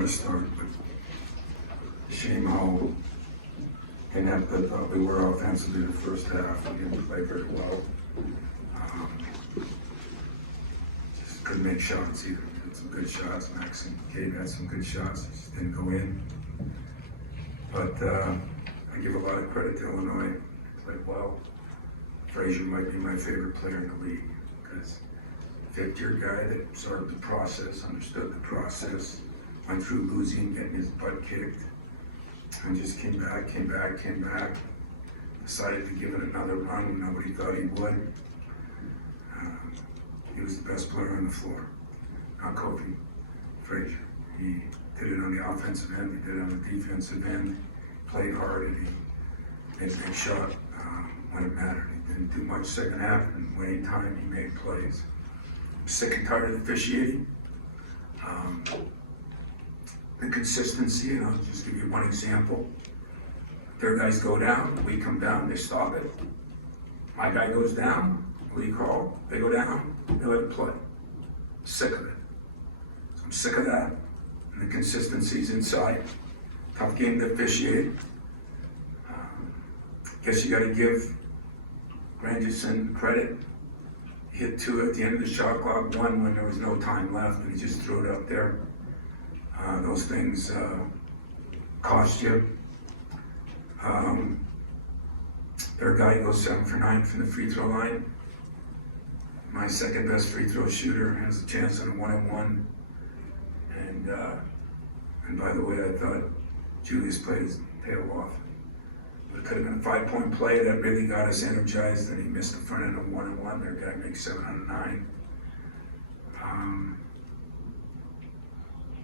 to start, but shame how inept I thought we were offensively the first half. We didn't play very well. Just couldn't make shots either. We had some good shots. Max and Cade had some good shots. They just didn't go in. But I give a lot of credit to Illinois. They played well. Frazier might be my favorite player in the league because fifth-year guy that absorbed the process, understood the process, went through losing, getting his butt kicked, and just came back, decided to give it another run when nobody thought he would. He was the best player on the floor, not Kofi, Frazier. He did it on the offensive end, he did it on the defensive end, played hard, and he made a big shot when it mattered. He didn't do much second half, and when in time he made plays. I'm sick and tired of officiating. The consistency, and I'll just give you one example. Their guys go down, we come down, they stop it. My guy goes down, we call, they go down, they let it play. Sick of it. So I'm sick of that. And the consistency's inside. Tough game to officiate. Guess you gotta give Granderson credit. He hit two at the end of the shot clock, one when there was no time left, and he just threw it up there. Those things cost you. Their guy goes 7 for 9 from the free throw line. My second best free throw shooter has a chance on a 1-on-1. And by the way, I thought Julius played his tail off. But it could have been a 5-point play that really got us energized, and he missed the front end of 1-on-1. Their guy makes 7 out of 9.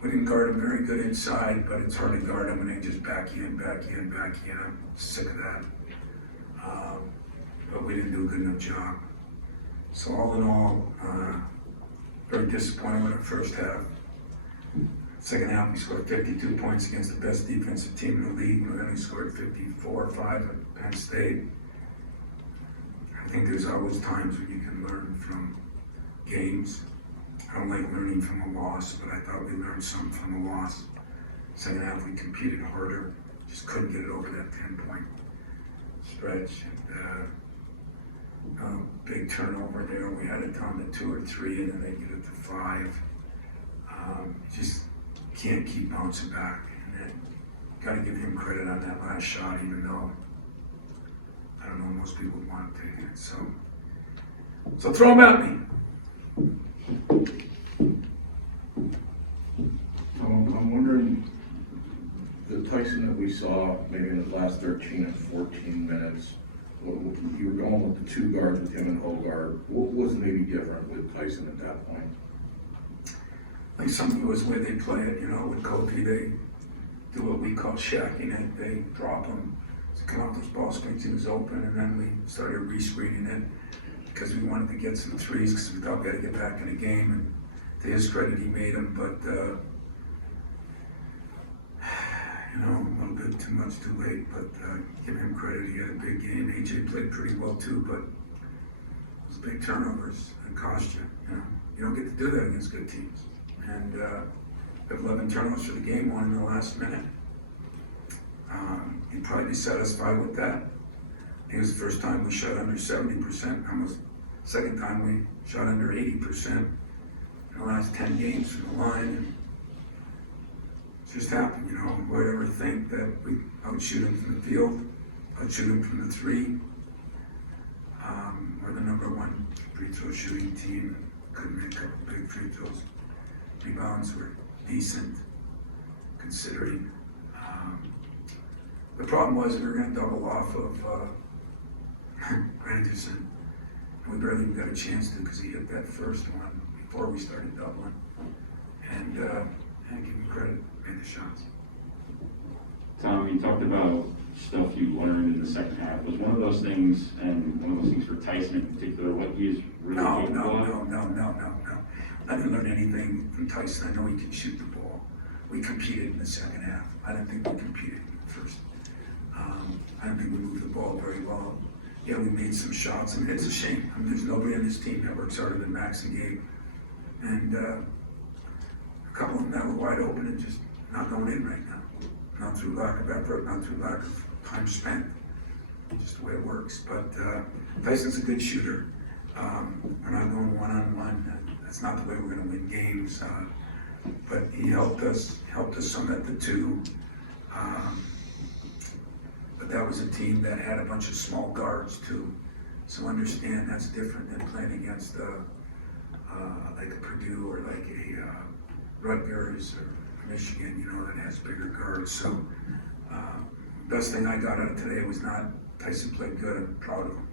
We didn't guard him very good inside, but it's hard to guard him when they just back in. I'm sick of that. But we didn't do a good enough job. So all in all, very disappointed with our first half. Second half, we scored 52 points against the best defensive team in the league. We only scored 54 or 5 at Penn State. I think there's always times when you can learn from games. I don't like learning from a loss, but I thought we learned something from a loss. Second half, we competed harder, just couldn't get it over that 10-point stretch. And big turnover there. We had it down to 2 or 3, and then they get it to 5. Just can't keep bouncing back. And then got to give him credit on that last shot, even though I don't know, most people want to take it. So throw him at me. I'm wondering, the Tyson that we saw maybe in the last 13 and 14 minutes, you were going with the 2 guards with him and Hogard. What was maybe different with Tyson at that point? I think some of it was the way they play it, with Kofi, they do what we call shacking it. They drop him to come off those ball screens, he was open, and then we started re-screening it because we wanted to get some threes because we thought we had to get back in the game. And to his credit, he made them, but a little bit too much too late, but give him credit, he had a big game. AJ played pretty well too, but those big turnovers that cost you, You don't get to do that against good teams. And we have 11 turnovers for the game, 1 in the last minute. You'd probably be satisfied with that. It was the first time we shot under 70%, almost second time we shot under 80% in the last 10 games from the line. And it just happened, Who'd ever think that we outshoot them from the field, outshoot them from the 3. We're the #1 free throw shooting team. Couldn't make a couple big free throws. Rebounds were decent, considering. The problem was we were going to double off of Granderson. We barely even got a chance to because he hit that first one before we started doubling. And give him credit, made the shots. Tom, you talked about stuff you learned in the second half. Was one of those things, and one of those things for Tyson in particular, what he is really capable of? No. I didn't learn anything from Tyson. I know he can shoot the ball. We competed in the second half. I didn't think we competed in the first. I don't think we moved the ball very well. Yeah, we made some shots. It's a shame. There's nobody on this team that works harder than Max and Gabe. And a couple of them that were wide open and just not going in right now. Not through lack of effort, not through lack of time spent. Just the way it works. But Tyson's a good shooter. We're not going one-on-one. That's not the way we're going to win games. But he helped us some at the two. But that was a team that had a bunch of small guards too. So understand that's different than playing against like a Purdue or like a Rutgers or Michigan, you know, that has bigger guards. So best thing I got out of today was not Tyson played good. I'm proud of him.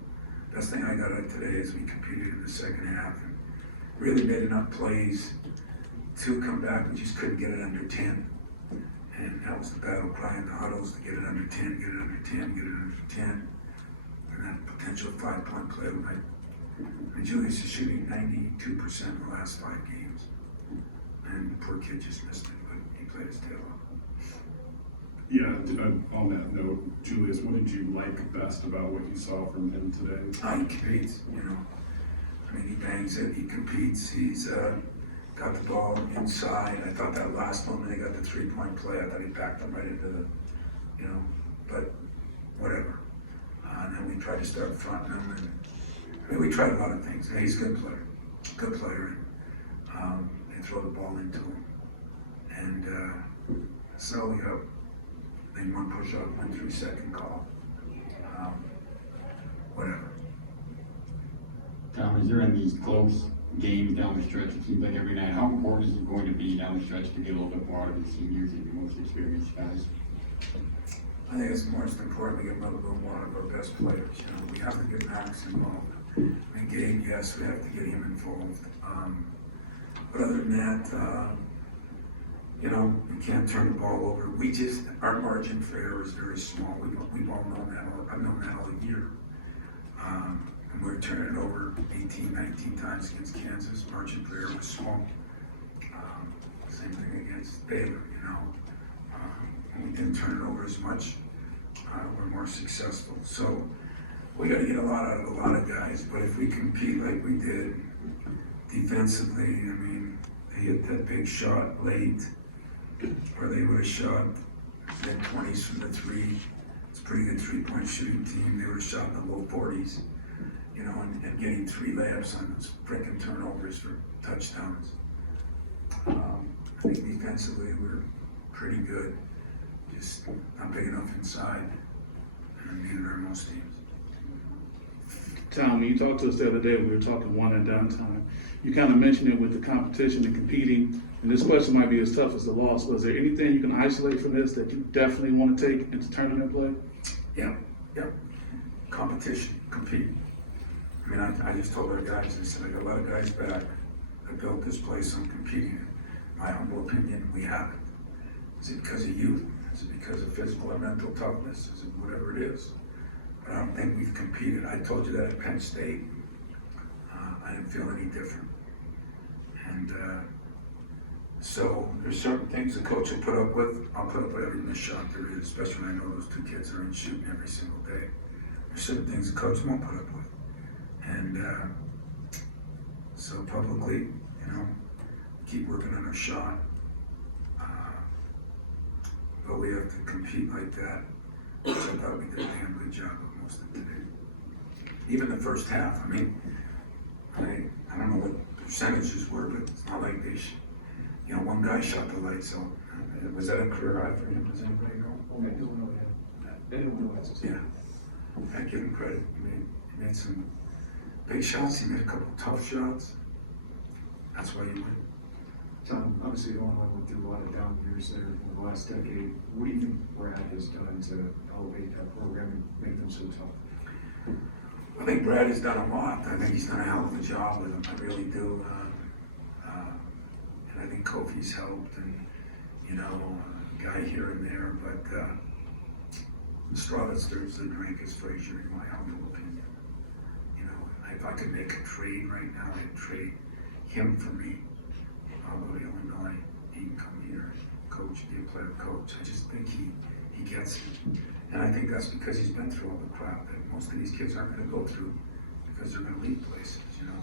Best thing I got out of today is we competed in the second half and really made enough plays to come back. We just couldn't get it under 10. And that was the battle cry in the huddles, to get it under 10, get it under 10, get it under 10. And that potential 5-point play. I mean, Julius is shooting 92% in the last 5 games. And the poor kid just missed it, but he played his tail off. Yeah, on that note, Julius, what did you like best about what you saw from him today? He competes, you know. I mean, he bangs it, he competes, he's got the ball inside. I thought that last one, when he got the 3-point play, I thought he backed him right into the, you know, but whatever. And then we tried to start fronting him, and I mean, we tried a lot of things. He's a good player, and they throw the ball into him. And so, you know, then one push-up, 1 3-second call, whatever. Tom, is there in these close games down the stretch, it seems like every night, how important is it going to be down the stretch to get a little bit more out of the seniors and the most experienced guys? I think it's most important to get a little more out of our best players. You know, we have to get Max involved. In game, yes, we have to get him involved. But other than that, you know, we can't turn the ball over. Our margin for error is very small. We've all known that. I've known that all year. And we're turning it over 18, 19 times against Kansas. Margin for error was small. Same thing against Baylor, you know. We didn't turn it over as much. We're more successful. So we got to get a lot out of a lot of guys. But if we compete like we did defensively, I mean, they hit that big shot late, or they would have shot mid-20s from the 3. It's a pretty good 3-point shooting team. They would have shot in the low 40s, you know, and getting 3 layups on those freaking turnovers for touchdowns. I think defensively we're pretty good. Just not big enough inside, and neither are most teams. Tom, when you talked to us the other day, we were talking one and downtime. You kind of mentioned it with the competition and competing, and this question might be as tough as the loss. Was there anything you can isolate from this that you definitely want to take into tournament play? Yeah. Competition, compete. I mean, I just told our guys, I said, I got a lot of guys back that built this place on competing. In my humble opinion, we haven't. Is it because of youth? Is it because of physical and mental toughness? Is it whatever it is? But I don't think we've competed. I told you that at Penn State. I didn't feel any different. And so there's certain things the coach will put up with. I'll put up with every missed shot there is, especially when I know those 2 kids are in shooting every single day. There's certain things the coach won't put up with. And so publicly, you know, keep working on our shot. But we have to compete like that, which I thought we did a damn good job of most of today. Even the first half, I mean, I don't know what the percentages were, but it's not like they, you know, one guy shot the lights out. Was that a career high for him? Does anybody know? They don't realize it. Yeah, I give him credit. He made some big shots. He made a couple tough shots. That's why he win. Tom, obviously, Illinois went through a lot of down years there in the last decade. What do you think Brad has done to elevate that program and make them so tough? I think Brad has done a lot. I think he's done a hell of a job with them. I really do. And I think Kofi's helped, and you know, a guy here and there. But the straw that stirs the drink is Frazier, in my humble opinion. You know, if I could make a trade right now, I'd trade him for me. I'll go to Illinois. He can come here, coach, be a player coach. I just think he gets it. And I think that's because he's been through all the crap that most of these kids aren't going to go through because they're going to leave places, you know.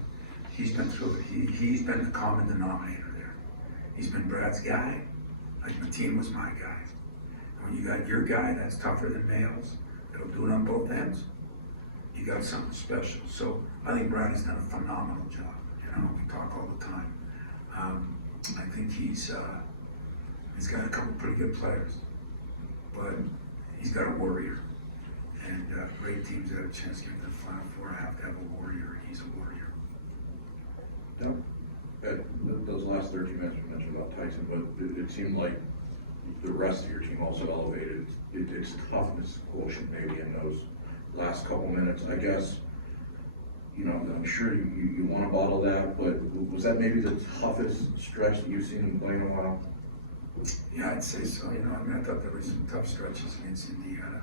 He's been through it. He's been the common denominator there. He's been Brad's guy, Like Mateen was my guy. And when you got your guy that's tougher than males, that'll do it on both ends, you got something special. So I think Brad has done a phenomenal job. You know, we talk all the time. I think he's got a couple pretty good players, but he's got a warrior. And great teams that have a chance to get to the Final Four have to have a warrior, and he's a warrior. Those last 13 minutes we mentioned about Tyson, but it seemed like the rest of your team also elevated its toughness quotient maybe in those last couple minutes. I guess, you know, I'm sure you want to bottle that, but was that maybe the toughest stretch that you've seen him play in a while? Yeah, I'd say so. You know, I mean, I thought there were some tough stretches against Indiana,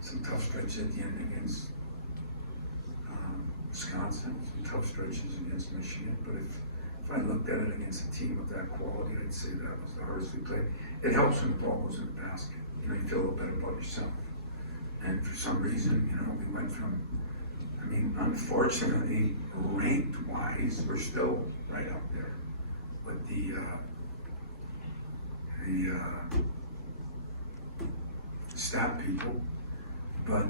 some tough stretches at the end against Wisconsin, some tough stretches against Michigan. But if I looked at it against a team of that quality, I'd say that was the hardest we played. It helps when the ball goes in the basket. You know, you feel a little better about yourself. And for some reason, you know, we went from, I mean, unfortunately, ranked-wise, we're still right up there with the stat people, but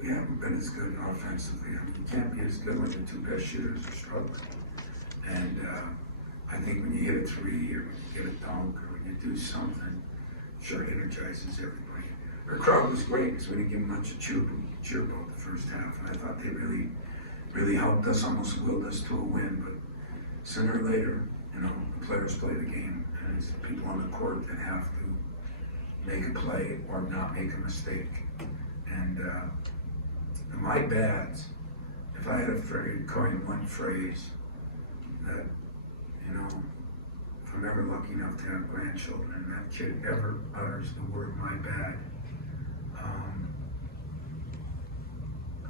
we haven't been as good offensively. I mean, you can't be as good when your two best shooters are struggling. And I think when you hit a three, or when you get a dunk, or when you do something, sure, it energizes everybody. Our crowd was great because we didn't give them much to cheer about the first half, and I thought they really helped us, almost willed us to a win. But sooner or later, you know, the players play the game, and it's the people on the court that have to make a play or not make a mistake. And my bads, if I had to coin one phrase that, you know, if I'm ever lucky enough to have grandchildren and that kid ever utters the word my bad,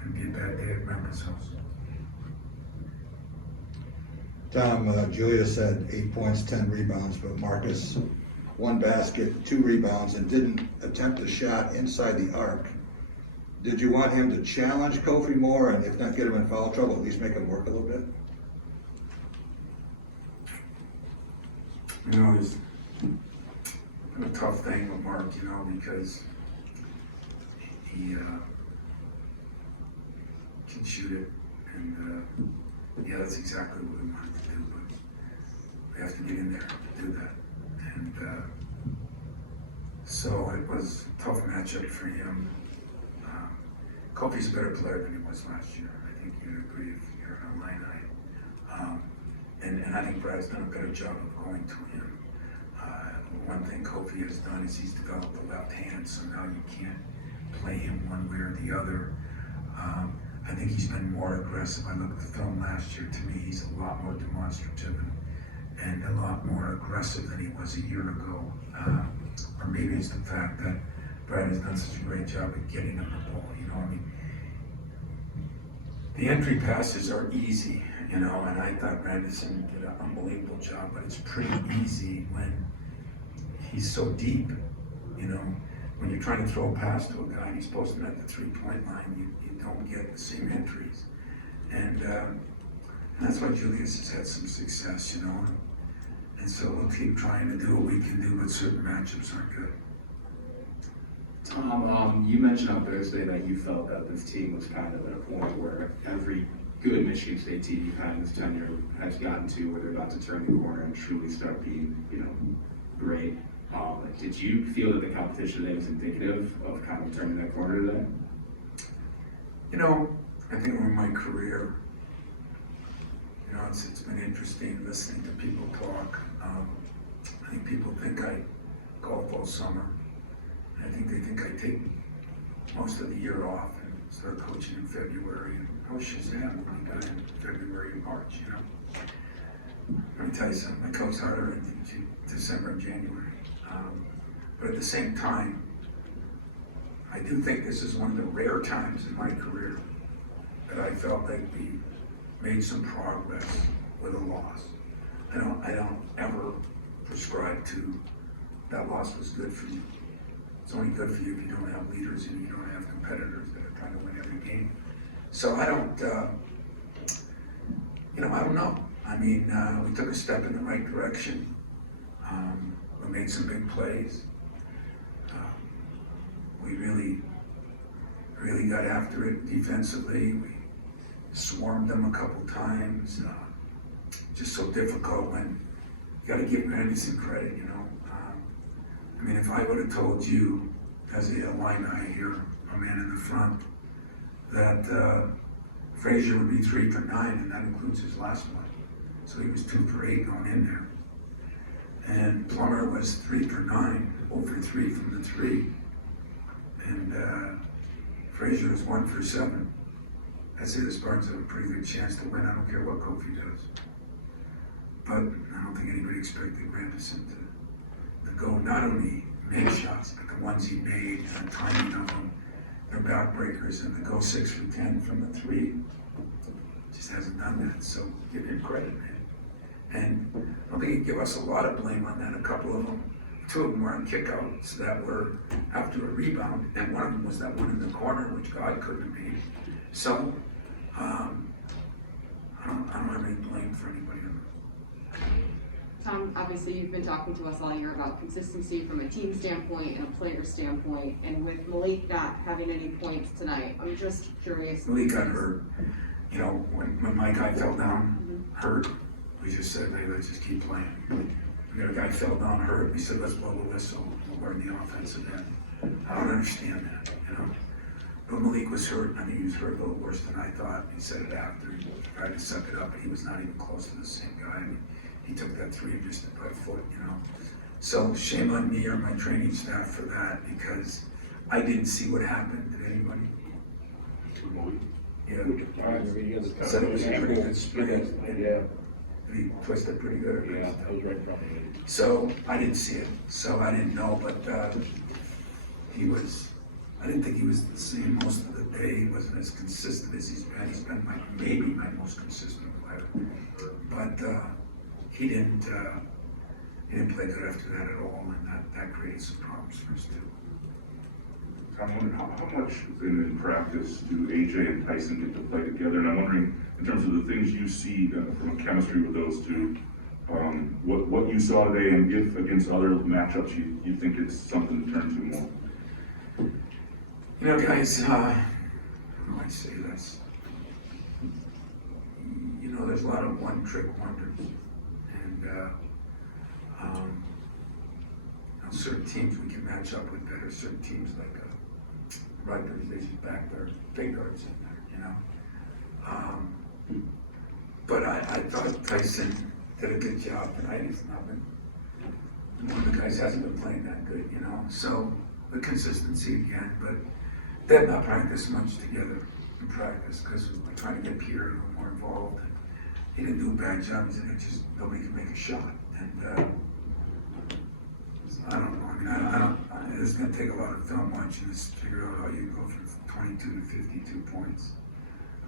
it'd be a bad day at Grandpa's house. Tom, Julia said 8 points, 10 rebounds, but Marcus, 1 basket, 2 rebounds, and didn't attempt a shot inside the arc. Did you want him to challenge Kofi more, and if not get him in foul trouble, at least make him work a little bit? You know, it's been a tough thing with Mark, you know, because he can shoot it, and yeah, that's exactly what we wanted to do, but we have to get in there to do that. And so it was a tough matchup for him. Kofi's a better player than he was last year. I think you'd agree if you're an Illini. And I think Brad's done a better job of going to him. One thing Kofi has done is he's developed the left hand, so now you can't play him one way or the other. I think he's been more aggressive. I looked at the film last year. To me, he's a lot more demonstrative and a lot more aggressive than he was a year ago. Or maybe it's the fact that Brad has done such a great job at getting him the ball. You know, I mean, the entry passes are easy, you know, and I thought Randerson did an unbelievable job, but it's pretty easy when he's so deep, you know. When you're trying to throw a pass to a guy and he's posting at the 3-point line, you don't get the same entries. And that's why Julius has had some success, you know. And so we'll keep trying to do what we can do, but certain matchups aren't good. Tom, you mentioned on Thursday that you felt that this team was kind of at a point where every good Michigan State team you've had in this tenure has gotten to where they're about to turn the corner and truly start being, you know, great. Did you feel that the competition today was indicative of kind of turning that corner today? You know, I think over my career, you know, it's been interesting listening to people talk. I think people think I golf all summer. I think they think I take most of the year off and start coaching in February. And I was Shazam when I got in February and March, you know. Let me tell you something, I coach harder in December and January. But at the same time, I do think this is one of the rare times in my career that I felt like we made some progress with a loss. I don't ever prescribe to that loss was good for you. It's only good for you if you don't have leaders and you don't have competitors that are trying to win every game. So I don't, you know, I don't know. I mean, we took a step in the right direction. We made some big plays. We really got after it defensively. We swarmed them a couple times. Just so difficult when you gotta give Randy some credit, you know. I mean, if I would have told you as a Illini here, a man in the front, that Frazier would be 3 for 9, and that includes his last one. So he was 2 for 8 going in there. And Plummer was 3 for 9, 0 for 3 from the 3. And Frazier was 1 for 7. I'd say the Spartans have a pretty good chance to win. I don't care what Kofi does. But I don't think anybody expected Grandison to go not only make shots, but the ones he made and the timing of them, they're backbreakers, and to go 6 for 10 from the 3, just hasn't done that. So give him credit, man. And I don't think he'd give us a lot of blame on that. A couple of them, 2 of them were on kickouts that were after a rebound, and one of them was that one in the corner, which God couldn't have made. So I don't have any blame for anybody on that. Tom, obviously you've been talking to us all year about consistency from a team standpoint and a player standpoint, and with Malik not having any points tonight, I'm just curious. Malik got hurt. You know, when my guy fell down, hurt, we just said, hey, let's just keep playing. The other guy fell down hurt, we said, let's blow the whistle, we'll learn the offensive end. I don't understand that, you know. But Malik was hurt. I think he was hurt a little worse than I thought. He said it after. He tried to suck it up, but he was not even close to the same guy. I mean, he took that 3 just to put a foot, you know. So shame on me or my training staff for that, because I didn't see what happened. Did anybody? Yeah. Said it was a pretty good sprint. Yeah. He twisted pretty good. Yeah, that was right in front of me. So I didn't see it. So I didn't know, but I didn't think he was the same most of the day. He wasn't as consistent as he's been. He's been maybe my most consistent player. But he didn't play good after that at all, and that created some problems for us too. I'm wondering how much in practice do AJ and Tyson get to play together? And I'm wondering, in terms of the things you see from a chemistry with those two, what you saw today, and if against other matchups you think it's something to turn to more? You know, guys, how do I say this? You know, there's a lot of one-trick wonders, and you know, certain teams we can match up with better. Certain teams like Rutgers, they just back their big guards in there, you know. But I thought Tyson did a good job tonight. He's not been, one of the guys hasn't been playing that good, you know. So the consistency again, but they have not practiced much together in practice because we're trying to get Peter a little more involved. And he didn't do a bad job. It just nobody can make a shot, and I don't know. I mean, I don't. It's going to take a lot of film watching this to figure out how you go from 22 to 52 points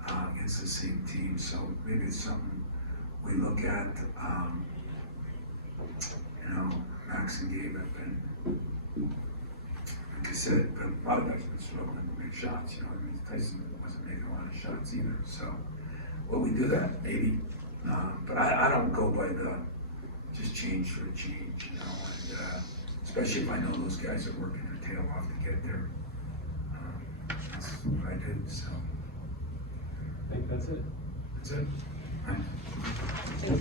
against the same team. So maybe it's something we look at. You know, Max and Gabe have been, like I said, but a lot of guys have been struggling to make shots. You know, I mean, Tyson wasn't making a lot of shots either. So will we do that? Maybe. But I don't go by the just change for a change, you know, and especially if I know those guys are working their tail off to get there. That's what I did, so. I think that's it. That's it. Thanks, Tom.